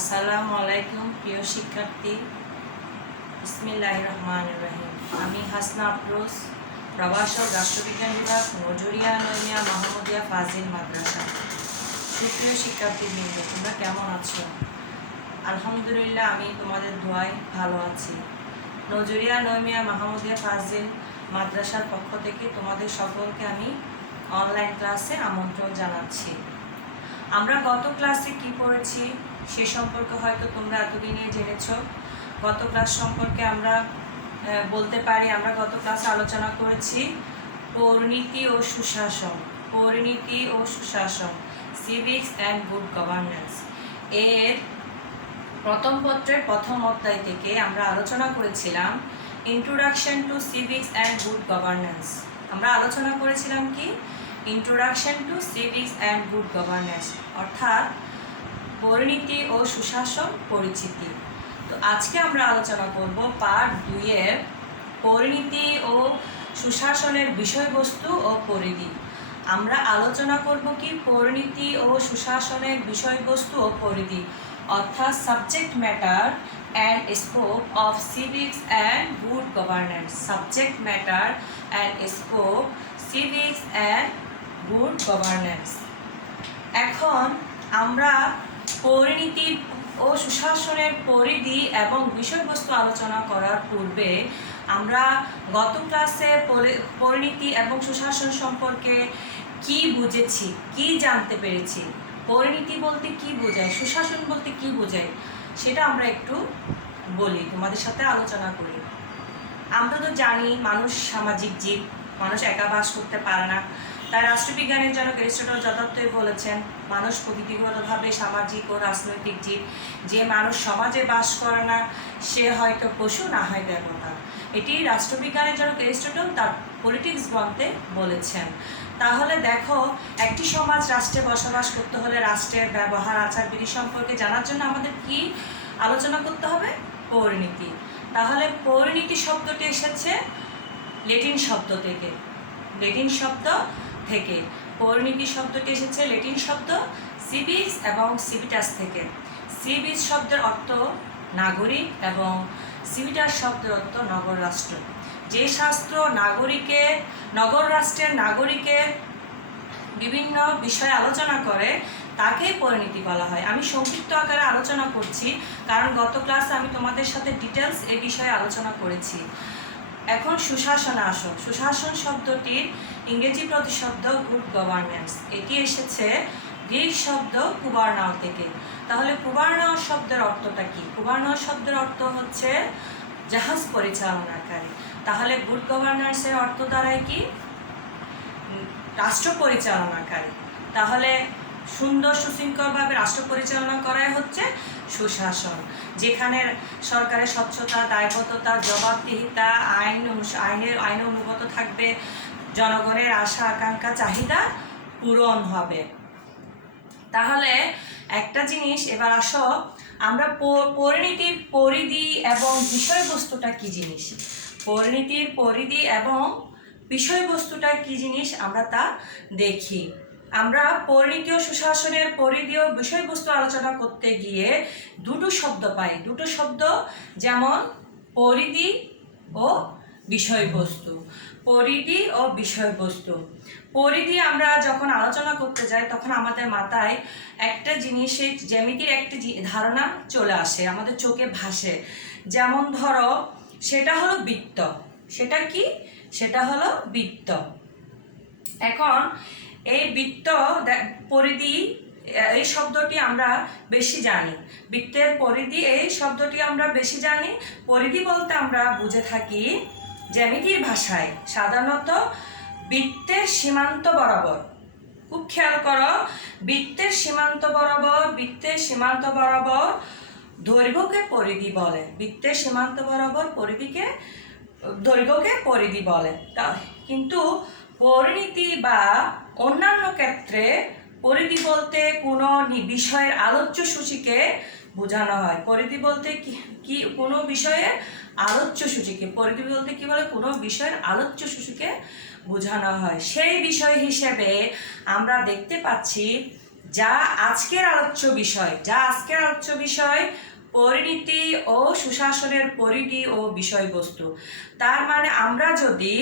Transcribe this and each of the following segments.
আসসালামু আলাইকুম প্রিয় শিক্ষার্থী। বিসমিল্লাহির রহমানির রহিম। আমি হাসনা আফরোজ, প্রভাষক, রাষ্ট্রবিজ্ঞান বিভাগ, নজরিয়া নৈমিয়া মাহমুদিয়া ফাজিল মাদ্রাসা। সুপ্রিয় শিক্ষার্থীবৃন্দ, তোমরা কেমন আছো? আলহামদুলিল্লাহ, আমি তোমাদের দোয়ায় ভালো আছি। নজরিয়া নৈমিয়া মাহমুদিয়া ফাজিল মাদ্রাসার পক্ষ থেকে তোমাদের সকলকে আমি অনলাইন ক্লাসে আমন্ত্রণ জানাচ্ছি। আমরা গত ক্লাসে কি পড়েছি সে সম্পর্কে হয়তো তোমরা এতদিনে জেনেছ। গত ক্লাস সম্পর্কে আমরা বলতে পারি, আমরা গত ক্লাসে আলোচনা করেছি পরিণীতি ও সুশাসন। পরিণীতি ও সুশাসন, সিভিক্স অ্যান্ড গুড গভর্নেন্স এর প্রথম পত্রের প্রথম অধ্যায় থেকে আমরা আলোচনা করেছিলাম introduction to civics and good governance. আমরা আলোচনা করেছিলাম কি introduction to civics and good governance, অর্থাৎ পরিণীতি ও সুশাসন পরিচিতি। তো আজকে আমরা আলোচনা করব পার্ট 2 এর পরিণীতি ও সুশাসনের বিষয়বস্তু ও পরিধি। আমরা আলোচনা করব কি পরিণীতি ও সুশাসনের বিষয়বস্তু ও পরিধি, অর্থাৎ subject matter and scope of civics and good governance. Subject matter and scope civics and good governance. এখন আমরা পরিণীতি ও সুশাসনের পরিধি এবং বিষয়বস্তু আলোচনা করার পূর্বে আমরা গত ক্লাসে পরিণীতি এবং সুশাসন সম্পর্কে কি বুঝেছি, কি জানতে পেরেছি, পরিণীতি বলতে কি বোঝায়, সুশাসন বলতে কি বোঝায়, সেটা আমরা একটু বলি, তোমাদের সাথে আলোচনা করি। আমরা তো জানি মানুষ সামাজিক জীব, মানুষ একা বাস করতে পারে না। তাই রাষ্ট্রবিজ্ঞানের জনক এরিস্টটল যথার্থই বলেছেন মানুষ প্রকৃতিগতভাবে সামাজিক ও রাজনৈতিক জীব। যে মানুষ সমাজে বাস করে না সে হয়তো পশু, না হয় দেবতা। এটি রাষ্ট্রবিজ্ঞানের জনক এরিস্টটল তার পলিটিক্স গ্রন্থে বলেছেন। তাহলে দেখো, একটি সমাজ রাষ্ট্রে বসবাস করতে হলে রাষ্ট্রের ব্যবহার আচার বিধি সম্পর্কে জানার জন্য আমাদের কি আলোচনা করতে হবে? পরিণীতি। তাহলে পরিণীতি শব্দটি এসেছে ল্যাটিন শব্দ থেকে। পরিণীতি শব্দটি এসেছে ল্যাটিন শব্দ সিভিক্স এবং সিভিটাস থেকে। সিভিক্স শব্দের অর্থ নাগরিক এবং সিভিটাস শব্দের অর্থ নগর রাষ্ট্র। যে শাস্ত্র নগর রাষ্ট্রের নাগরিকের বিভিন্ন বিষয়ে আলোচনা করে তাকে পরিণীতি বলা হয়। আমি সংক্ষিপ্ত আকারে আলোচনা করছি কারণ গত ক্লাসে আমি তোমাদের সাথে ডিটেলস এ বিষয়ে আলোচনা করেছি। এখন সুশাসনে আসো। সুশাসন শব্দটির ইংরেজি প্রতিশব্দ গুড গভর্নেন্স। এটি এসেছে গ্রিক শব্দ কুবার্নাও থেকে। তাহলে কুবার্নাও শব্দের অর্থটা কি? কুবার্নাও শব্দের অর্থ হচ্ছে জাহাজ পরিচালনাকারী। তাহলে গুড গভর্নেন্সের অর্থ দাঁড়ায় কি? রাষ্ট্র পরিচালনাকারী। তাহলে সুন্দর সুশৃঙ্খলভাবে রাষ্ট্র পরিচালনা করাই হচ্ছে সুশাসন, যেখানে সরকারের স্বচ্ছতা, দায়বদ্ধতা, জবাবদিহিতা, আইনের অনুগত থাকবে, জনগণের আশা আকাঙ্ক্ষা চাহিদা পূরণ হবে। তাহলে একটা জিনিস, এবার আসো আমরা পরিণীতির পরিধি এবং বিষয়বস্তুটা কি জিনিস, পরিণীতির পরিধি এবং বিষয়বস্তুটা কি জিনিস আমরা তা দেখি। আমরা পরিণীতি ও সুশাসনের পরিধি ও বিষয়বস্তু আলোচনা করতে গিয়ে দুটো শব্দ পাই। দুটো শব্দ, যেমন পরিধি ও বিষয়বস্তু। পরিধি ও বিষয়বস্তু। পরিধি আমরা যখন আলোচনা করতে যাই তখন আমাদের মাথায় একটা জিনিসের জ্যামিতির একটি ধারণা চলে আসে, আমাদের চোখে ভাসে। যেমন ধরো, সেটা হলো বৃত্ত। সেটা কি? সেটা হলো বৃত্ত। এখন এই বৃত্ত পরিধি এই শব্দটি আমরা বেশি জানি। বৃত্তের পরিধি এই শব্দটি আমরা বেশি জানি। পরিধি বলতে আমরা বুঝে থাকি জ্যামিতির ভাষায় সাধারণত বৃত্তের সীমান্ত বরাবর। খুব খেয়াল করো, বৃত্তের সীমান্ত বরাবর দৈর্ঘ্যকে পরিধি বলে। বৃত্তের সীমান্ত বরাবর দৈর্ঘ্যকে পরিধি বলে। কিন্তু পরিণীতি বা অন্যান্য ক্ষেত্রে পরিধি বলতে কোনো বিষয়ের আলোচ্য সূচিকে বোঝানো হয়। পরিধি বলতে কি কোনো বিষয়ের আলোচ্য সূচিকে, পরিধি বলতে কি বলে, কোনো বিষয়ের আলোচ্য সূচিকে বোঝানো হয়। সেই বিষয় হিসেবে আমরা দেখতে পাচ্ছি যা আজকের আলোচ্য বিষয় পরিণীতি ও সুশাসনের পরিধি ও বিষয়বস্তু। তার মানে আমরা যদি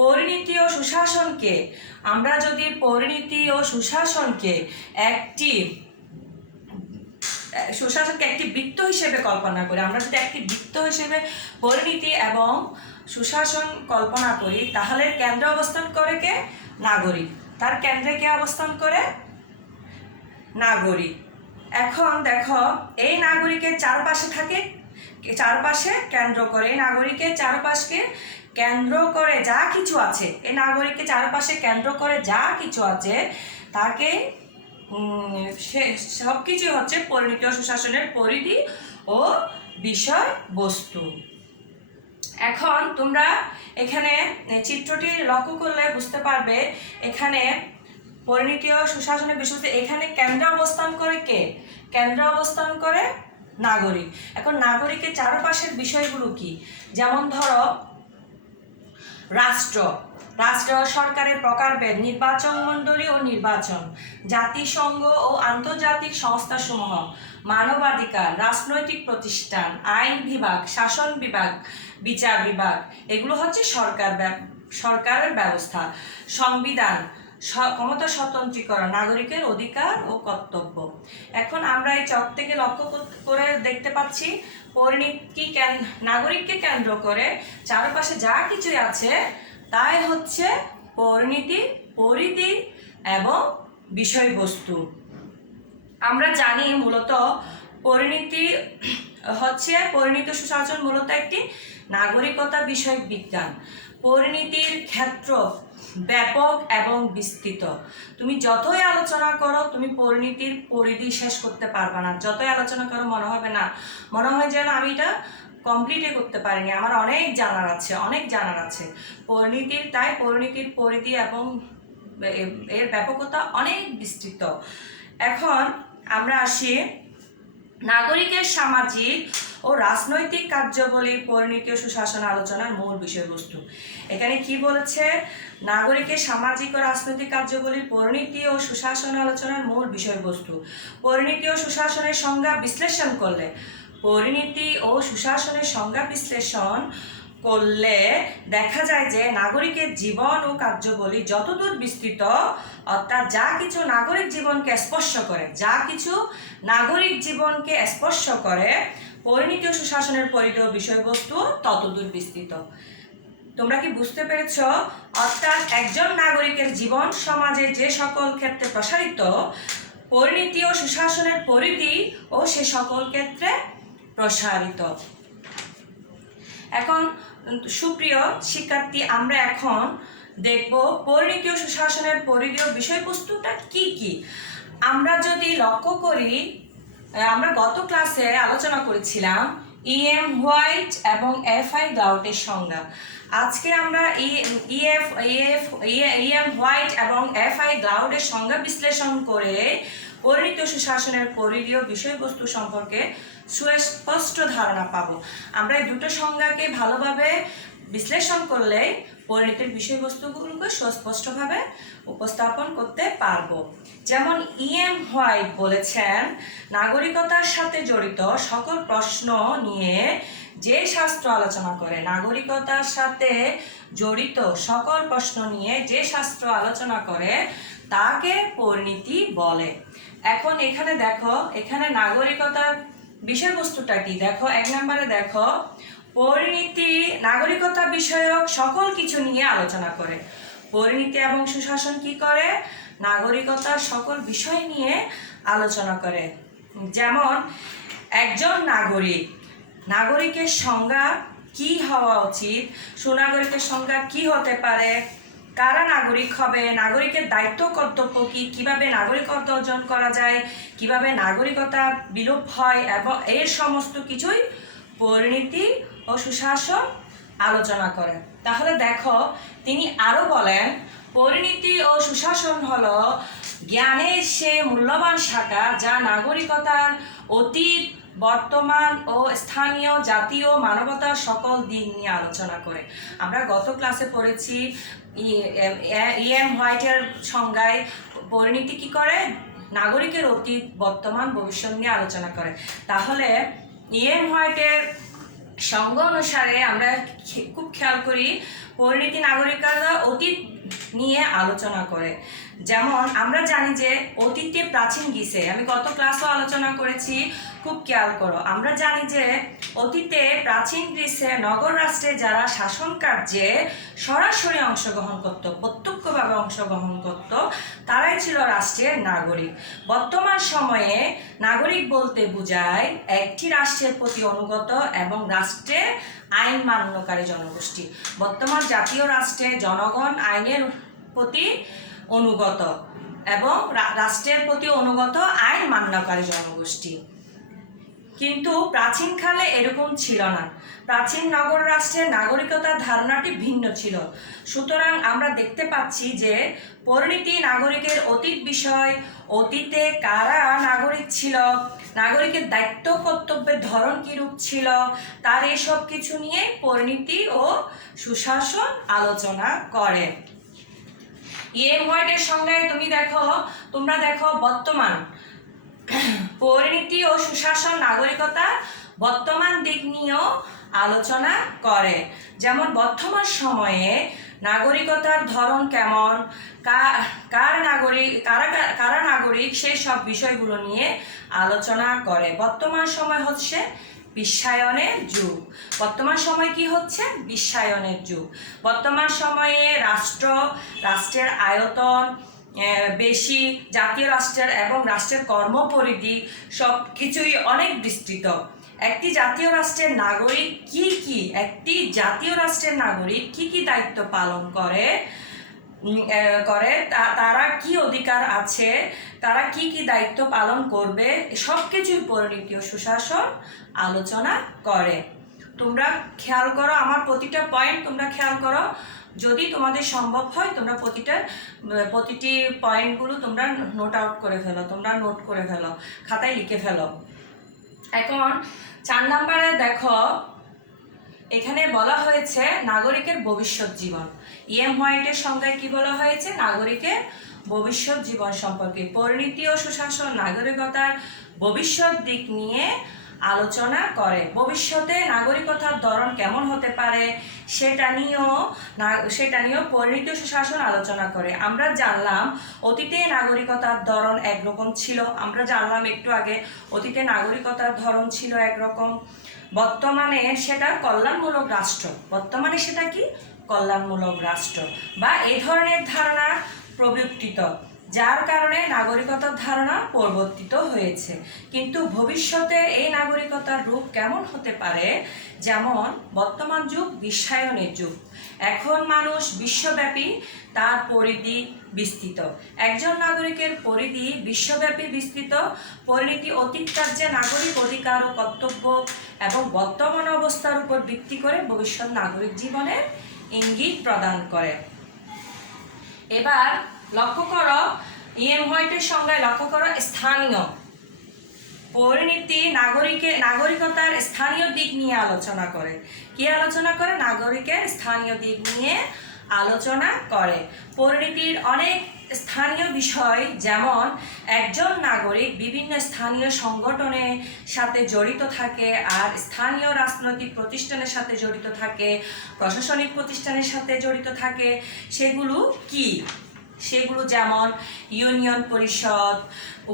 পরিণীতি ও সুশাসনকে একটি বৃত্ত হিসেবে কল্পনা করি, আমরা যদি একটি বৃত্ত হিসেবে পরিণীতি এবং সুশাসন কল্পনা করি, তাহলে কেন্দ্রে অবস্থান করে কে? নাগরিক। তার কেন্দ্রে কে অবস্থান করে? নাগরিক। এখন দেখো, এই নাগরিকের চারপাশে কেন্দ্র করে, এই নাগরিকের চারপাশকে কেন্দ্র করে যা কিছু আছে, এই নাগরিকের চারপাশে কেন্দ্র করে যা কিছু আছে তাকে সব কিছু হচ্ছে পরিণীতি ও সুশাসনের পরিধি ও বিষয়বস্তু। এখন তোমরা এখানে চিত্রটি লক্ষ্য করলে বুঝতে পারবে, এখানে পরিণীতি ও সুশাসনের বিষয়বস্তু, এখানে কেন্দ্রে অবস্থান করে কে? কেন্দ্রে অবস্থান করে নাগরিক। এখন নাগরিকের চারপাশের বিষয়গুলো কি? যেমন ধরো, রাষ্ট্র সরকারের প্রকারভেদ, নির্বাচন মণ্ডলী ও নির্বাচন, জাতিসংঘ ও আন্তর্জাতিক সংস্থাসমূহ, মানবাধিকার, রাজনৈতিক প্রতিষ্ঠান, আইন বিভাগ, শাসন বিভাগ, বিচার বিভাগ, এগুলো হচ্ছে সরকারের ব্যবস্থা। সংবিধান, ক্ষমতা স্বতন্ত্রীকরণ, নাগরিকের অধিকার ও কর্তব্য। এখন আমরা এই চক থেকে লক্ষ্য করে দেখতে পাচ্ছি, নাগরিককে কেন্দ্র করে চারপাশে যা কিছুই আছে তাই হচ্ছে পরিণীতি, পরিধি এবং বিষয়বস্তু। আমরা জানি মূলত পরিণীতি সুশাসন মূলত একটি নাগরিকতা বিষয়ক বিজ্ঞান। পরিণীতির ক্ষেত্র ব্যাপক এবং বিস্তৃত। তুমি যতই আলোচনা করো, তুমি পরিণীতির পরিধি শেষ করতে পারবে না। যতই আলোচনা করো মনে হয় যেন আমি এটা কমপ্লিটই করতে পারিনি, আমার অনেক জানার আছে পরিণীতির পরিধি এবং এর ব্যাপকতা অনেক বিস্তৃত। এখন আমরা আসি নাগরিকের সামাজিক ও রাজনৈতিক কার্যাবলী পরিণীতি ও সুশাসন আলোচনার মূল বিষয়বস্তু। এখানে কি বলেছে? নাগরিকের সামাজিক ও রাজনৈতিক কার্যাবলী পরিণীতি ও সুশাসন আলোচনার মূল বিষয়বস্তু। পরিণীতি ও সুশাসনের সংজ্ঞা বিশ্লেষণ করলে দেখা যায় যে নাগরিকের জীবন ও কার্যাবলী যতদূর বিস্তৃত, অর্থাৎ যা কিছু নাগরিক জীবনকে স্পর্শ করে পরিণীতি ও সুশাসনের পরিধি ও বিষয়বস্তু ততদূর বিস্তৃত। তোমরা কি বুঝতে পেরেছ? অর্থাৎ একজন নাগরিকের জীবন সমাজে যে সকল ক্ষেত্রে প্রসারিত, পরিণীতি ও সুশাসনের পরিধি ও সে সকল ক্ষেত্রে প্রসারিত। এখন সুপ্রিয় শিক্ষার্থী, আমরা এখন দেখব পরিণীতি ও সুশাসনের পরিধি ও বিষয়বস্তুটা কি কি। আমরা যদি লক্ষ্য করি, আমরা গত ক্লাসে আলোচনা করেছিলাম E.M. হোয়াইট এবং F.I. গ্লাউটের সংজ্ঞা। আজকে আমরা E.M. হোয়াইট এবং F.I. গ্লাউটের সংজ্ঞা বিশ্লেষণ করে পরিণীতি ও সুশাসনের পরিধি ও বিষয়বস্তু সম্পর্কে সুস্পষ্ট ধারণা পাব। আমরা এই দুটো সংজ্ঞাকে ভালোভাবে বিশ্লেষণ করলে পরিণীতির বিষয়বস্তুগুলোকে সুস্পষ্টভাবে উপস্থাপন করতে পারব। যেমন E.M. হোয়াইট বলেছেন, নাগরিকতার সাথে জড়িত সকল প্রশ্ন নিয়ে যে শাস্ত্র আলোচনা করে তাকে পরিণীতি বলে। এখন এখানে দেখো, এখানে নাগরিকতার বিষয়বস্তুটা কি দেখো। 1 নম্বরে দেখো, পরিণীতি নাগরিকতা বিষয়ক সকল কিছু নিয়ে আলোচনা করে। পরিণীতি এবং সুশাসন কি করে? নাগরিকতার সকল বিষয় নিয়ে আলোচনা করে। যেমন একজন নাগরিকের সংজ্ঞা কি হওয়া উচিত, সুনাগরিকের সংজ্ঞা কি হতে পারে, কারা নাগরিক হবে, নাগরিকের দায়িত্ব কর্তব্য কি, কিভাবে নাগরিকত্ব অর্জন করা যায়, কিভাবে নাগরিকতা বিলোপ হয়, এবং এর সমস্ত কিছুই পরিণীতি ও সুশাসন আলোচনা করে। তাহলে দেখো, তিনি আরো বলেন, পরিণীতি ও সুশাসন হলো জ্ঞানের সে মূল্যবান শাখা যা নাগরিকতার অতীত, বর্তমান ও স্থানীয়, জাতীয়, মানবতার সকল দিক নিয়ে আলোচনা করে। আমরা গত ক্লাসে পড়েছি E.M. হোয়াইটের সংজ্ঞায় পরিণীতি কি করে? নাগরিকের অতীত, বর্তমান, ভবিষ্যৎ নিয়ে আলোচনা করে। তাহলে ইএম হোয়াইটের সংজ্ঞা অনুসারে আমরা খুব খেয়াল করি, পরিণতি নাগরিকরা অতীত নিয়ে আলোচনা করে। যেমন আমরা জানি যে অতীতে প্রাচীন গ্রিসে, আমি গত ক্লাসও আলোচনা করেছি, খুব খেয়াল করো, আমরা জানি যে অতীতে প্রাচীন গ্রিসে নগর রাষ্ট্রে যারা শাসন কার্যে সরাসরি অংশগ্রহণ করত, প্রত্যক্ষভাবে অংশগ্রহণ করত, তারাই ছিল রাষ্ট্রের নাগরিক। বর্তমান সময়ে নাগরিক বলতে বোঝায় একটি রাষ্ট্রের প্রতি অনুগত এবং রাষ্ট্রের আইন মান্যকারী জনগোষ্ঠী। বর্তমান জাতীয় রাষ্ট্রে জনগণ আইনের প্রতি অনুগত এবং রাষ্ট্রের প্রতি অনুগত আইন মান্যকারী জনগোষ্ঠী। কিন্তু প্রাচীনকালে এরকম ছিল না। প্রাচীন নগর রাষ্ট্রের নাগরিকতার ধারণাটি ভিন্ন ছিল। সুতরাং আমরা দেখতে পাচ্ছি যে পরিণতি নাগরিকের অতীত বিষয়, অতীতে কারা নাগরিক ছিল, নাগরিকের দায়িত্ব কর্তব্যের ধরন কীরূপ ছিল, তার এসব কিছু নিয়ে পরিণতি ও সুশাসন আলোচনা করে। ইএম হোয়াইটের সঙ্গে তোমরা দেখো বর্তমান পরিণতি ও সুশাসন নাগরিকতা বর্তমান দিক নিয়েও আলোচনা করে। যেমন বর্তমান সময়ে নাগরিকতার ধরন কেমন, কারা নাগরিক, সেই সব বিষয়গুলো নিয়ে আলোচনা করে। বর্তমান সময় হচ্ছে বিশ্বায়নের যুগ। বর্তমান সময় কি হচ্ছে? বিশ্বায়নের যুগ। বর্তমান সময়ে রাষ্ট্রের আয়তন বেশি, জাতীয় রাষ্ট্রের এবং রাষ্ট্রের কর্মপরিধি সব কিছুই অনেক বিস্তৃত। একটি জাতীয় রাষ্ট্রের নাগরিক কি কি দায়িত্ব পালন করে, তারা কি অধিকার আছে, তারা কি কি দায়িত্ব পালন করবে, সব কিছুই পরিণতি ও সুশাসন আলোচনা করে। তোমরা খেয়াল করো, আমার প্রতিটা পয়েন্ট তোমরা খেয়াল করো। যদি তোমাদের সম্ভব হয় তোমরা প্রতিটি পয়েন্টগুলো তোমরা নোট করে ফেলো, খাতায় লিখে ফেলো। এখন 4 নম্বরে দেখো, এখানে বলা হয়েছে নাগরিকের ভবিষ্যৎ জীবন। ইএম হোয়াইটের সংজ্ঞায় কি বলা হয়েছে? নাগরিকের ভবিষ্যৎ জীবন সম্পর্কে পরিণতি ও সুশাসন নাগরিকতার ভবিষ্যৎ দিক নিয়ে আলোচনা করে। ভবিষ্যতে নাগরিকতার ধরন কেমন হতে পারে সেটা নিয়েও পরিণতি ও সুশাসন আলোচনা করে। আমরা জানলাম অতীতে নাগরিকতার ধরন একরকম ছিল, আমরা জানলাম একটু আগে অতীতে নাগরিকতার ধরন ছিল একরকম, বর্তমানে সেটা কল্যাণমূলক রাষ্ট্র। বর্তমানে সেটা কি? কল্যাণমূলক রাষ্ট্র বা এই ধরনের ধারণা প্রবর্তিত, যার কারণে নাগরিকতার ধারণা পরিবর্তিত হয়েছে। কিন্তু ভবিষ্যতে এই নাগরিকতার রূপ কেমন হতে পারে? যেমন বর্তমান যুগ বিশ্বায়নের যুগ। এখন মানুষ বিশ্বব্যাপী, তার পরিধি বিস্তৃত। একজন নাগরিকের পরিধি বিশ্বব্যাপী বিস্তৃত। পরিণতি অতীত কার্যে নাগরিক অধিকার ও কর্তব্য এবং বর্তমান অবস্থার উপর ভিত্তি করে ভবিষ্যৎ নাগরিক জীবনের ইঙ্গিত প্রদান করে। এবার লক্ষ্য করো, ইএম হোয়াইটের সংজ্ঞায় লক্ষ্য করো, স্থানীয় পরিণতি নাগরিকতার স্থানীয় দিক নিয়ে আলোচনা করে। কি আলোচনা করে? নাগরিকের স্থানীয় দিক নিয়ে আলোচনা করে। পরিণতির অনেক স্থানীয় বিষয়, যেমন একজন নাগরিক বিভিন্ন স্থানীয় সংগঠনের সাথে জড়িত থাকে, আর স্থানীয় রাজনৈতিক প্রতিষ্ঠানের সাথে জড়িত থাকে, প্রশাসনিক প্রতিষ্ঠানের সাথে জড়িত থাকে। সেগুলো যেমন ইউনিয়ন পরিষদ,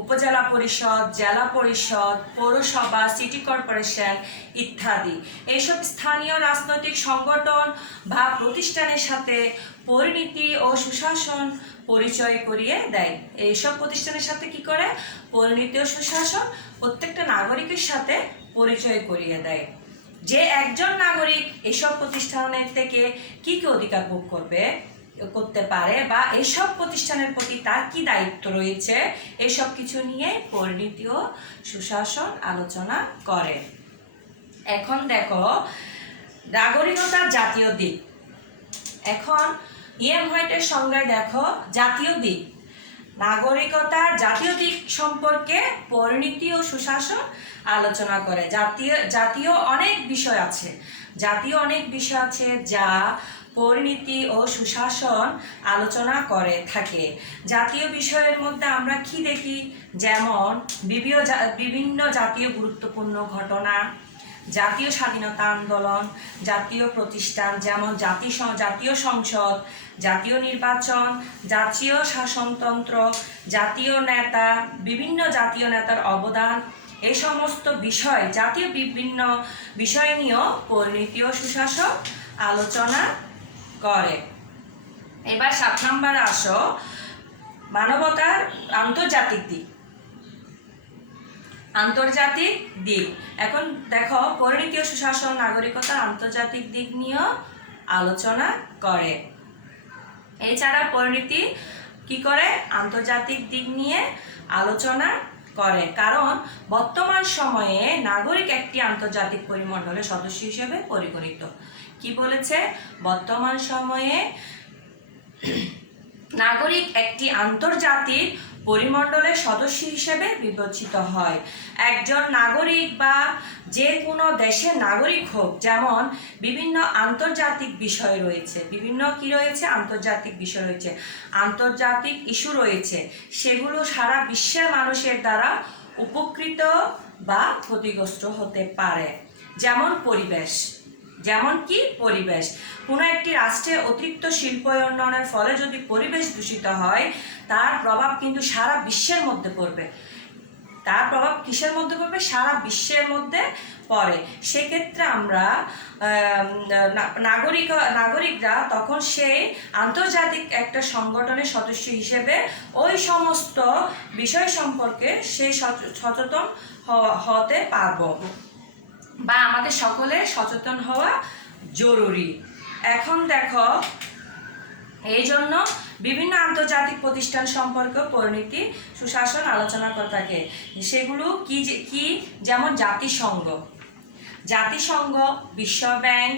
উপজেলা পরিষদ, জেলা পরিষদ, পৌরসভা, সিটি কর্পোরেশন ইত্যাদি। এইসব স্থানীয় রাজনৈতিক সংগঠন বা প্রতিষ্ঠানের সাথে পরিণতি ও সুশাসন পরিচয় করিয়ে দেয়। এইসব প্রতিষ্ঠানের সাথে কি করে? পরিণতি ও সুশাসন প্রত্যেকটা নাগরিকের সাথে পরিচয় করিয়ে দেয়। যে একজন নাগরিক এসব প্রতিষ্ঠানের থেকে কি কি অধিকার ভোগ করতে পারে বা এইসব প্রতিষ্ঠানের প্রতি তার কি দায়িত্ব রয়েছে, এসব কিছু নিয়ে পরিণতি ও সুশাসন আলোচনা করে। এখন দেখো নাগরিকতার জাতীয় দিক। এখন ইএম হোয়াইটের সংজ্ঞায় দেখো জাতীয় দিক। নাগরিকতার জাতীয় দিক সম্পর্কে পরিণতি ও সুশাসন আলোচনা করে। জাতীয় অনেক বিষয় আছে যা পরিণতি ও সুশাসন আলোচনা করে থাকে। জাতীয় বিষয়ের মধ্যে আমরা কি দেখি, যেমন বিভিন্ন জাতীয় গুরুত্বপূর্ণ ঘটনা, জাতীয় স্বাধীনতা আন্দোলন, জাতীয় প্রতিষ্ঠান যেমন জাতীয় সংসদ, জাতীয় নির্বাচন, জাতীয় শাসনতন্ত্র, জাতীয় নেতা, বিভিন্ন জাতীয় নেতার অবদান, এই সমস্ত বিষয়, জাতীয় বিভিন্ন বিষয় নিয়েও পরিণতি ও সুশাসন আলোচনা করে। এবার 7 নম্বর আসো, মানবতার আন্তর্জাতিক দিক। আন্তর্জাতিক দিক, এখন দেখো পরিণতি ও সুশাসন নাগরিকতার আন্তর্জাতিক দিক নিয়েও আলোচনা করে। এছাড়া পরিণতি কি করে, আন্তর্জাতিক দিক নিয়ে আলোচনা করে, কারণ বর্তমান সময়ে নাগরিক একটি আন্তর্জাতিক পরিমণ্ডলের সদস্য হিসেবে পরিগণিত। কি বলেছে, বর্তমান সময়ে নাগরিক একটি আন্তর্জাতিক পরিমণ্ডলের সদস্য হিসেবে বিবেচিত হয়। একজন নাগরিক বা যে কোনো দেশের নাগরিক হোক, যেমন বিভিন্ন আন্তর্জাতিক বিষয় রয়েছে, আন্তর্জাতিক বিষয় রয়েছে, আন্তর্জাতিক ইস্যু রয়েছে, সেগুলো সারা বিশ্বের মানুষের দ্বারা উপকৃত বা ক্ষতিগ্রস্ত হতে পারে। যেমন পরিবেশ, কোনো একটি রাষ্ট্রে অতিরিক্ত শিল্পায়নের ফলে যদি পরিবেশ দূষিত হয়, তার প্রভাব কিন্তু সারা বিশ্বের মধ্যে পড়বে। তার প্রভাব কিসের মধ্যে পড়বে, সারা বিশ্বের মধ্যে পড়ে। সেক্ষেত্রে আমরা নাগরিকরা তখন সেই আন্তর্জাতিক একটা সংগঠনের সদস্য হিসেবে ওই সমস্ত বিষয় সম্পর্কে সেই সচেতন হতে পারবো, বা আমাদের সকলের সচেতন হওয়া জরুরি। এখন দেখো, এই জন্য বিভিন্ন আন্তর্জাতিক প্রতিষ্ঠান সম্পর্কে পরিণতি সুশাসন আলোচনা করে থাকে। সেগুলো কি যেমন জাতিসংঘ, বিশ্ব ব্যাংক,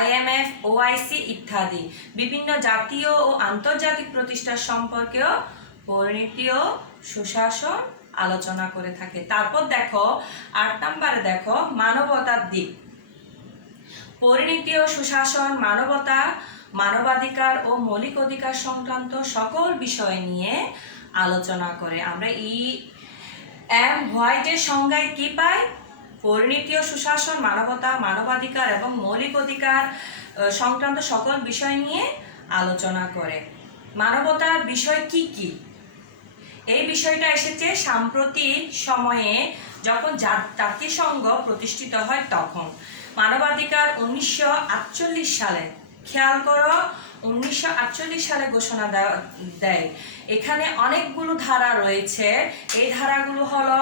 IMF, OIC ইত্যাদি বিভিন্ন জাতীয় ও আন্তর্জাতিক প্রতিষ্ঠান সম্পর্কেও পরিণতি ও সুশাসন আলোচনা করে থাকে। তারপর দেখো 8 নম্বরে দেখো মানবতার দিক। পরিণতি ও সুশাসন মানবাধিকার ও মৌলিক অধিকার সংক্রান্ত সকল বিষয় নিয়ে আলোচনা করে। আমরা E.M. হোয়াইটের সংজ্ঞায় কি পাই, পরিণতি ও সুশাসন মানবতা, মানবাধিকার এবং মৌলিক অধিকার সংক্রান্ত সকল বিষয় নিয়ে আলোচনা করে। মানবতার বিষয় কি? এই বিষয়টা এসেছে সাম্প্রতিক সময়ে, যখন জাতিসংঘ প্রতিষ্ঠিত হয় তখন। মানবাধিকার 1948 সালে, খেয়াল করো, 1948 সালে ঘোষণা দেয়। এখানে অনেকগুলো ধারা রয়েছে। এই ধারাগুলো হলো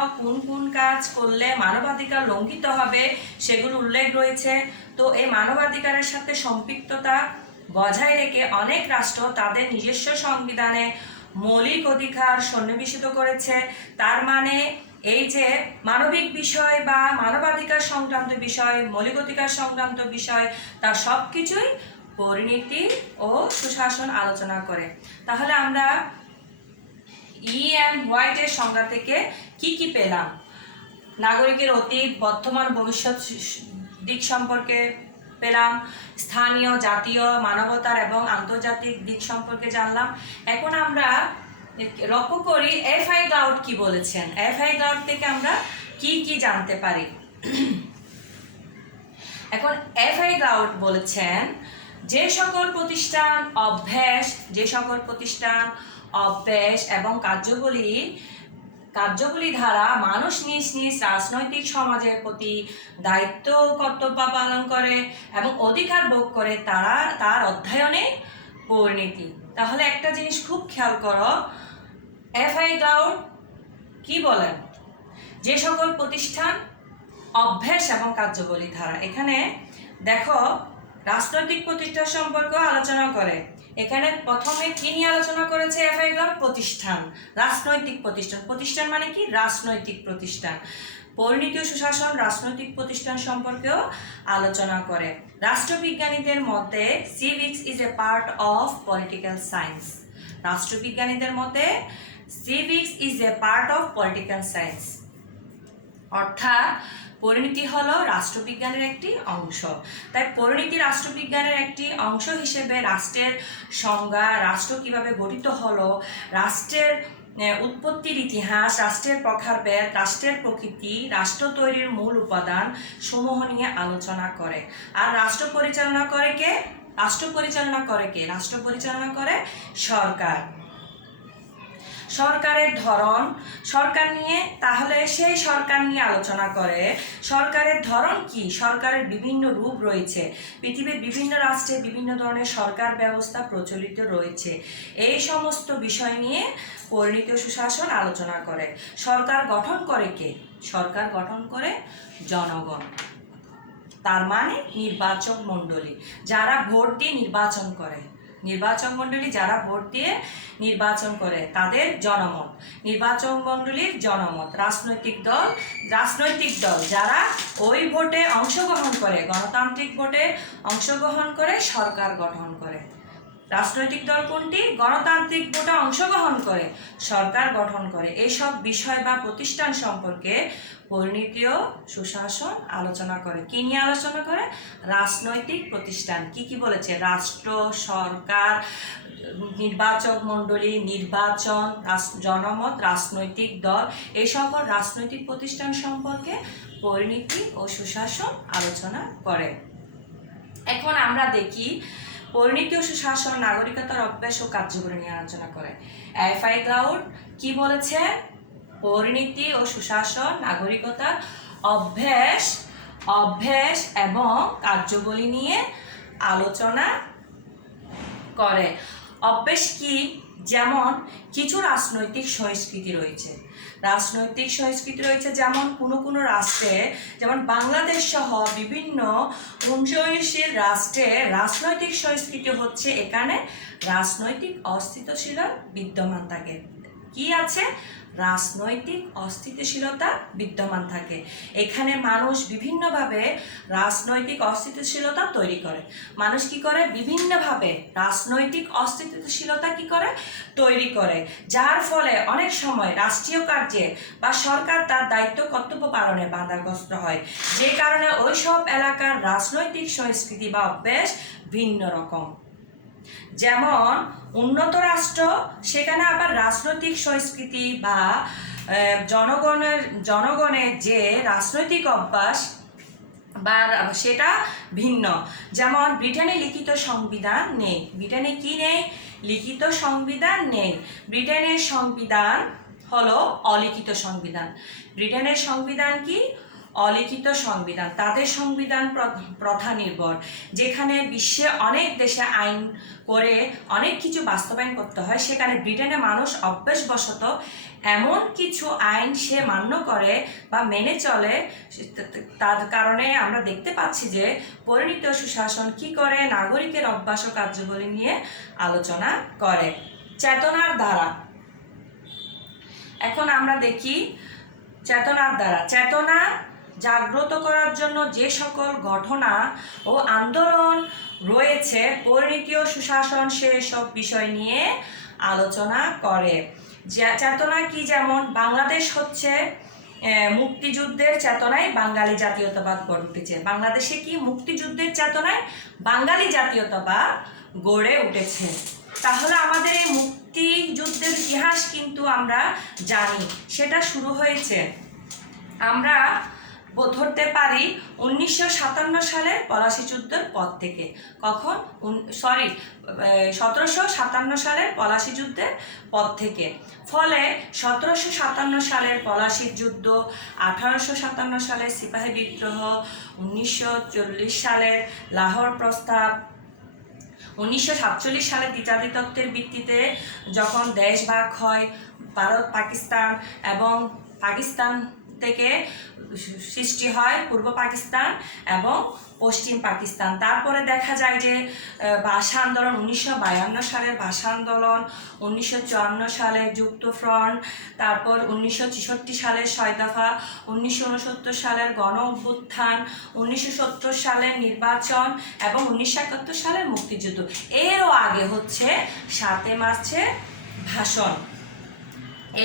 কোন কাজ করলে মানবাধিকার লঙ্ঘিত হবে সেগুলো উল্লেখ রয়েছে। তো এই মানবাধিকারের সাথে সম্পৃক্ততা বজায় রেখে অনেক রাষ্ট্র তাদের নিজস্ব সংবিধানে মৌলিক অধিকার সন্নিবেশিত করেছে। তার মানে এই যে মানবিক বিষয় বা মানবাধিকার সংক্রান্ত বিষয়, মৌলিক অধিকার সংক্রান্ত বিষয়, তার সব কিছুই পরিণতি ও সুশাসন আলোচনা করে। তাহলে আমরা E.M. হোয়াইটের সংজ্ঞা থেকে কি পেলাম, নাগরিকের অতীত, বর্তমান, ভবিষ্যৎ দিক সম্পর্কে পেলাম, স্থানীয়, জাতীয়, মানবতার এবং আন্তর্জাতিক দিক সম্পর্কে জানলাম। এখন আমরা লক্ষ্য করি F.I. গ্লাউড কি বলেছেন। F.I. গ্লাউড থেকে আমরা কি জানতে পারি। এখন F.I. গ্লাউড বলেছেন, যে সকল প্রতিষ্ঠান অভ্যাস এবং কার্যগুলি দ্বারা মানুষ নিজ নিজ রাজনৈতিক সমাজের প্রতি দায়িত্ব কর্তব্য পালন করে এবং অধিকার ভোগ করে, তার অধ্যয়নে পরিণতি। তাহলে একটা জিনিস খুব খেয়াল করো, F.I. গ্লাউড কি বলেন, যে সকল প্রতিষ্ঠান অভ্যাস এবং কার্যবলী ধারা। এখানে দেখো রাজনৈতিক প্রতিষ্ঠান সম্পর্কে আলোচনা করে। এখানে প্রথমে কি নিয়ে আলোচনা করেছে F.I. গ্লাউড, রাজনৈতিক প্রতিষ্ঠান মানে কি, রাজনৈতিক প্রতিষ্ঠান। পরিণতি ও সুশাসন রাজনৈতিক প্রতিষ্ঠান সম্পর্কেও আলোচনা করে। রাষ্ট্রবিজ্ঞানীদের মতে civics is a part of political science. রাষ্ট্রবিজ্ঞানীদের মতে civics is a part of political science. অর্থাৎ পরিণতি হলো রাষ্ট্রবিজ্ঞানের একটি অংশ। তাই পরিণতি রাষ্ট্রবিজ্ঞানের একটি অংশ হিসেবে রাষ্ট্রের সংজ্ঞা, রাষ্ট্র কিভাবে গঠিত হলো, রাষ্ট্রের উৎপত্তির ইতিহাস, রাষ্ট্রের প্রকারভেদ, রাষ্ট্রের প্রকৃতি, রাষ্ট্র তৈরির মূল উপাদান সমূহ নিয়ে আলোচনা করে। আর রাষ্ট্র পরিচালনা করে কে? রাষ্ট্র পরিচালনা করে সরকার। সরকারের ধরন, সরকার নিয়ে, তাহলে সেই সরকার নিয়ে আলোচনা করে। সরকারের ধরন কি? সরকারের বিভিন্ন রূপ রয়েছে। পৃথিবীর বিভিন্ন রাষ্ট্রে বিভিন্ন ধরনের সরকার ব্যবস্থা প্রচলিত রয়েছে। এই সমস্ত বিষয় নিয়ে পরিণতি ও সুশাসন আলোচনা করে। সরকার গঠন করে কে? সরকার গঠন করে জনগণ, তার মানে নির্বাচক মণ্ডলী, যারা ভোট দিয়ে নির্বাচন করে। নির্বাচক মণ্ডলী যারা ভোট দিয়ে নির্বাচন করে তাদের জনমত, নির্বাচক মণ্ডলীর জনমত। রাজনৈতিক দল যারা ওই ভোটে অংশগ্রহণ করে, গণতান্ত্রিক ভোটে অংশগ্রহণ করে সরকার গঠন করে। রাজনৈতিক দল কোনটি? গণতান্ত্রিক ভোটে অংশগ্রহণ করে সরকার গঠন করে। এইসব বিষয় বা প্রতিষ্ঠান সম্পর্কে পরিণতি ও সুশাসন আলোচনা করে। কি নিয়ে আলোচনা করে? রাজনৈতিক প্রতিষ্ঠান। কি বলেছে? রাষ্ট্র, সরকার, নির্বাচক মণ্ডলী, নির্বাচন, জনমত, রাজনৈতিক দল, এই সকল রাজনৈতিক প্রতিষ্ঠান সম্পর্কে পরিণতি ও সুশাসন আলোচনা করে। এখন আমরা দেখি পরিণতি ও সুশাসন নাগরিকতার অভ্যাস ও কার্যকরী নিয়ে আলোচনা করে। এফআই ক্লাউড কি বলেছে? পরিণতি ও সুশাসন নাগরিকতার অভ্যাস এবং কার্যবলী নিয়ে আলোচনা করে। অভ্যাস কি? যেমন কিছু রাজনৈতিক সংস্কৃতি রয়েছে। যেমন কোনো রাষ্ট্রে, যেমন বাংলাদেশ সহ বিভিন্ন উন্নয়নশীল রাষ্ট্রের রাজনৈতিক সংস্কৃতি হচ্ছে এখানে রাজনৈতিক অস্থিতিশীলতা বিদ্যমান থাকে। কি আছে? রাজনৈতিক অস্থিতিশীলতা বিদ্যমান থাকে। এখানে মানুষ বিভিন্নভাবে রাজনৈতিক অস্থিতিশীলতা তৈরি করে। মানুষ কি করে? বিভিন্নভাবে রাজনৈতিক অস্থিতিশীলতা কি করে? তৈরি করে, যার ফলে অনেক সময় রাষ্ট্রীয় কার্যে বা সরকার তার দায়িত্ব কর্তব্য পালনে বাধাগ্রস্ত হয়, যে কারণে ওইসব এলাকার রাজনৈতিক সংস্কৃতি বা অভ্যাস ভিন্ন রকম। যেমন উন্নত রাষ্ট্র, সেখানে আবার রাজনৈতিক সংস্কৃতি বা জনগণের যে রাজনৈতিক অভ্যাস বা সেটা ভিন্ন। যেমন ব্রিটেনে লিখিত সংবিধান নেই। ব্রিটেনে কি নেই? লিখিত সংবিধান নেই। ব্রিটেনের সংবিধান হলো অলিখিত সংবিধান। ব্রিটেনের সংবিধান কি? অলিখিত সংবিধান। তাদের সংবিধান প্রথা নির্ভর, যেখানে বিশ্বে অনেক দেশে আইন করে অনেক কিছু বাস্তবায়ন করতে হয়, সেখানে ব্রিটেনে মানুষ অভ্যাসবশত এমন কিছু আইন সে মান্য করে বা মেনে চলে। তার কারণে আমরা দেখতে পাচ্ছি যে পরিণতি ও সুশাসন কি করে? নাগরিকের অভ্যাস ও কার্যবলী নিয়ে আলোচনা করে। চেতনার ধারা। এখন আমরা দেখি চেতনার ধারা। চেতনা জাগ্রত করার জন্য যে সকল ঘটনা ও আন্দোলন রয়েছে, পরিণতি ও সুশাসন সেসব বিষয় নিয়ে আলোচনা করে। চেতনা কি? যেমন বাংলাদেশ হচ্ছে মুক্তিযুদ্ধের চেতনায় বাঙালি জাতীয়তাবাদ গড়ে উঠেছে। বাংলাদেশে কি? মুক্তিযুদ্ধের চেতনায় বাঙালি জাতীয়তাবাদ গড়ে উঠেছে। তাহলে আমাদের এই মুক্তিযুদ্ধের ইতিহাস কিন্তু আমরা জানি, সেটা শুরু হয়েছে, আমরা ধরতে পারি 1957 সালের পলাশী যুদ্ধের পর থেকে। 1757 সালের পলাশী যুদ্ধের পর থেকে। ফলে 1757 সালের পলাশীর যুদ্ধ, 1857 সালের সিপাহী বিদ্রোহ, 1940 সালের লাহোর প্রস্তাব, 1947 সালে দ্বিজাতি তত্ত্বের ভিত্তিতে যখন দেশ ভাগ হয়, ভারত পাকিস্তান এবং পাকিস্তান থেকে সৃষ্টি হয় পূর্ব পাকিস্তান এবং পশ্চিম পাকিস্তান। তারপরে দেখা যায় যে ভাষা আন্দোলন, 1952 সালের ভাষা আন্দোলন, 1954 সালে যুক্তফ্রন্ট, তারপর 1966 সালের 6 দফা, 1969 সালের গণ অভ্যুত্থান, 1970 সালের নির্বাচন এবং 1971 সালের মুক্তিযুদ্ধ। এরও আগে হচ্ছে 7 মার্চের ভাষণ।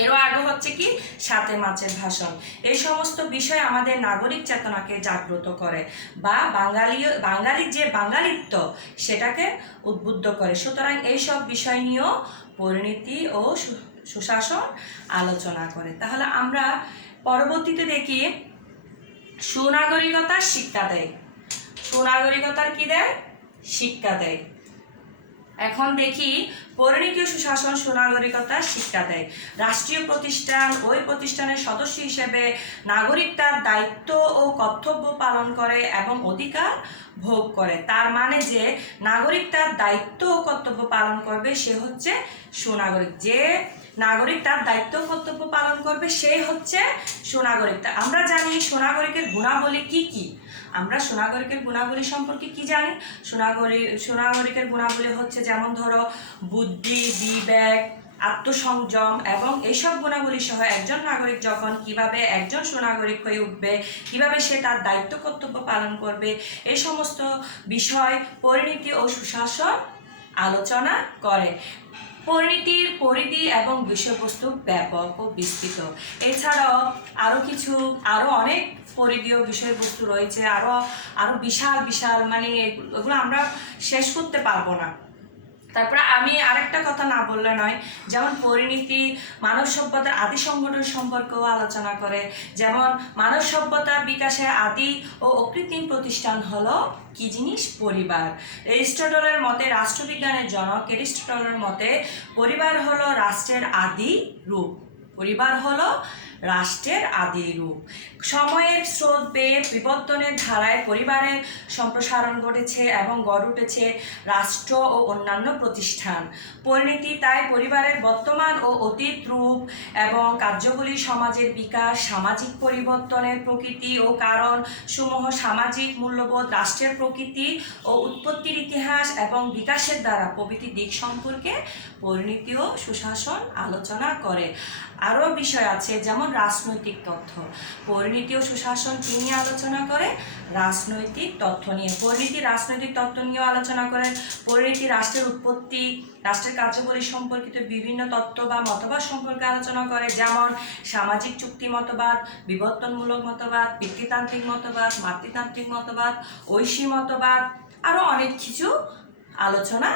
এরও আগে হচ্ছে কি ৭ মার্চের ভাষণ। এই সমস্ত বিষয় আমাদের নাগরিক চেতনাকে জাগ্রত করে বা বাঙালির যে বাঙালিত্ব সেটাকে উদ্বুদ্ধ করে। সুতরাং এইসব বিষয় নিয়েও পরিণতি ও সুশাসন আলোচনা করে। তাহলে আমরা পরবর্তীতে দেখি সুনাগরিকতার শিক্ষা দেয়। সুনাগরিকতার কি দেয়? শিক্ষা দেয়। এখন দেখি পরিণতি ও সুশাসন সুনাগরিকতার শিক্ষা দেয়। রাষ্ট্রীয় প্রতিষ্ঠান ওই প্রতিষ্ঠানের সদস্য হিসেবে নাগরিক তার দায়িত্ব ও কর্তব্য পালন করে এবং অধিকার ভোগ করে। তার মানে যে নাগরিক তার দায়িত্ব ও কর্তব্য পালন করবে সে হচ্ছে সুনাগরিক। যে নাগরিক তার দায়িত্ব কর্তব্য পালন করবে সে হচ্ছে সুনাগরিক। আমরা জানি সুনাগরিকের গুণাবলী কি কি। আমরা সুনাগরিকের গুণাবলী সম্পর্কে কি জানি? সুনাগরিকের গুণাবলী হচ্ছে যেমন ধরো বুদ্ধি, বিবেক, আত্মসংযম এবং এইসব গুণাবলী সহ একজন নাগরিক যখন কিভাবে একজন সুনাগরিক হয়ে উঠবে, কিভাবে সে তার দায়িত্ব কর্তব্য পালন করবে, এই সমস্ত বিষয় পরিণতি ও সুশাসন আলোচনা করে। পরিণতির পরিধি এবং বিষয়বস্তু ব্যাপক ও বিস্তৃত। এছাড়াও আরও অনেক পরিধীয় বিষয়বস্তু রয়েছে, আরও বিশাল বিশাল, মানে এগুলো আমরা শেষ করতে পারবো না। তারপরে আমি আরেকটা কথা না বললে নয়, যেমন পরিণতি মানব সভ্যতার আদি সংগঠন সম্পর্কেও আলোচনা করে। যেমন মানব সভ্যতার বিকাশের আদি ও অকৃত্রিম প্রতিষ্ঠান হলো কি জিনিস? পরিবার। এরিস্টটলের মতে, রাষ্ট্রবিজ্ঞানের জনক এরিস্টটলের মতে পরিবার হলো রাষ্ট্রের আদি রূপ। পরিবার হলো রাষ্ট্রের আদি রূপ। সময়ের স্রোত বেয়ে বিবর্তনের ধারায় পরিবারের সম্প্রসারণ ঘটেছে এবং গড়ে উঠেছে রাষ্ট্র ও অন্যান্য প্রতিষ্ঠান। পরিণতি তাই পরিবারের বর্তমান ও অতীত রূপ এবং কার্যগুলি, সমাজের বিকাশ, সামাজিক পরিবর্তনের প্রকৃতি ও কারণ সমূহ, সামাজিক মূল্যবোধ, রাষ্ট্রের প্রকৃতি ও উৎপত্তির ইতিহাস এবং বিকাশের দ্বারা প্রভৃতি দিক সম্পর্কে পরিণতি ও সুশাসন আলোচনা করে। আরও বিষয় আছে যেমন রাজনৈতিক তথ্য। পরিণতি ও সুশাসন কি নিয়ে আলোচনা করে? রাজনৈতিক তথ্য নিয়ে। পরিণতি রাজনৈতিক তথ্য নিয়েও আলোচনা করেন। পরিণতি রাষ্ট্রের উৎপত্তি, রাষ্ট্রের কার্যবলী সম্পর্কিত বিভিন্ন তত্ত্ব বা মতবাদ সম্পর্কে আলোচনা করে, যেমন সামাজিক চুক্তি মতবাদ, বিবর্তনমূলক মতবাদ, পিতৃতান্ত্রিক মতবাদ, মাতৃতান্ত্রিক মতবাদ, ঐশী মতবাদ, আরও অনেক কিছু আলোচনা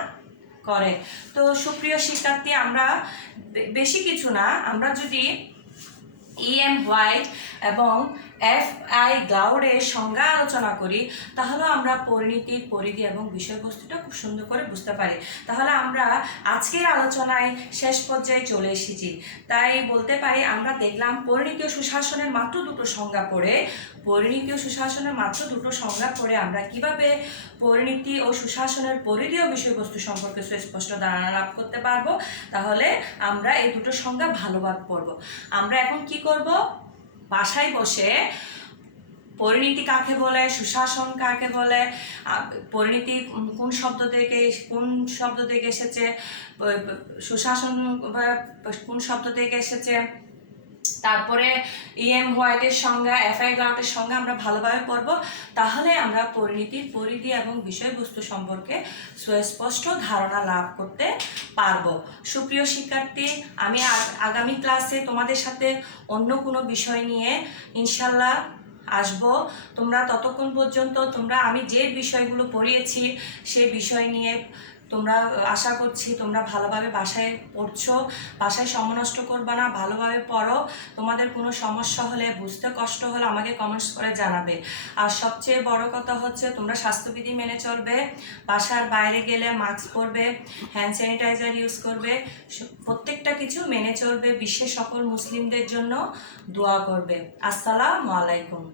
করে। তো সুপ্রিয় শিক্ষার্থী, আমরা বেশি কিছু না, আমরা যদি E.M. হোয়াইট এবং F.I. গ্লাউডের সংজ্ঞা আলোচনা করি তাহলে আমরা পরিণতির পরিধি এবং বিষয়বস্তুটা খুব সুন্দর করে বুঝতে পারি। তাহলে আমরা আজকের আলোচনায় শেষ পর্যায়ে চলে এসেছি। তাই বলতে পারি আমরা দেখলাম পরিণতি ও সুশাসনের মাত্র দুটো সংজ্ঞা পড়ে, আমরা কিভাবে পরিণতি ও সুশাসনের পরিধি ও বিষয়বস্তু সম্পর্কে সুস্পষ্ট ধারণা লাভ করতে পারবো। তাহলে আমরা এই দুটো সংজ্ঞা ভালোভাবে পড়বো। আমরা এখন কি করব? বাসায় বসে পরিণতি কাকে বলে, সুশাসন কাকে বলে, পরিণতি কোন শব্দ থেকে এসেছে, সুশাসন কোন শব্দ থেকে এসেছে, তারপরে E.M. হোয়াইটের সংজ্ঞা, F.I. গ্লাউডের সংজ্ঞা আমরা ভালোভাবে পড়ব। তাহলে আমরা পরিণতির পরিধি এবং বিষয়বস্তু সম্পর্কে সুস্পষ্ট ধারণা লাভ করতে পারব। সুপ্রিয় শিক্ষার্থী, আমি আগামী ক্লাসে তোমাদের সাথে অন্য কোনো বিষয় নিয়ে ইনশাল্লাহ আসবো। তোমরা ততক্ষণ পর্যন্ত আমি যে বিষয়গুলো পড়িয়েছি সেই বিষয় নিয়ে তোমরা আশা করছি তোমরা ভালোভাবে বাসায় পড়ছো, বাসায় সময় নষ্ট করবে না, ভালোভাবে পড়ো। তোমাদের কোনো সমস্যা হলে, বুঝতে কষ্ট হলে আমাকে কমেন্টস করে জানাবে। আর সবচেয়ে বড় কথা হচ্ছে তোমরা স্বাস্থ্যবিধি মেনে চলবে, বাসার বাইরে গেলে মাস্ক পরবে, হ্যান্ড স্যানিটাইজার ইউজ করবে, প্রত্যেকটা কিছু মেনে চলবে। বিশ্বের সকল মুসলিমদের জন্য দোয়া করবে। আসসালামু আলাইকুম।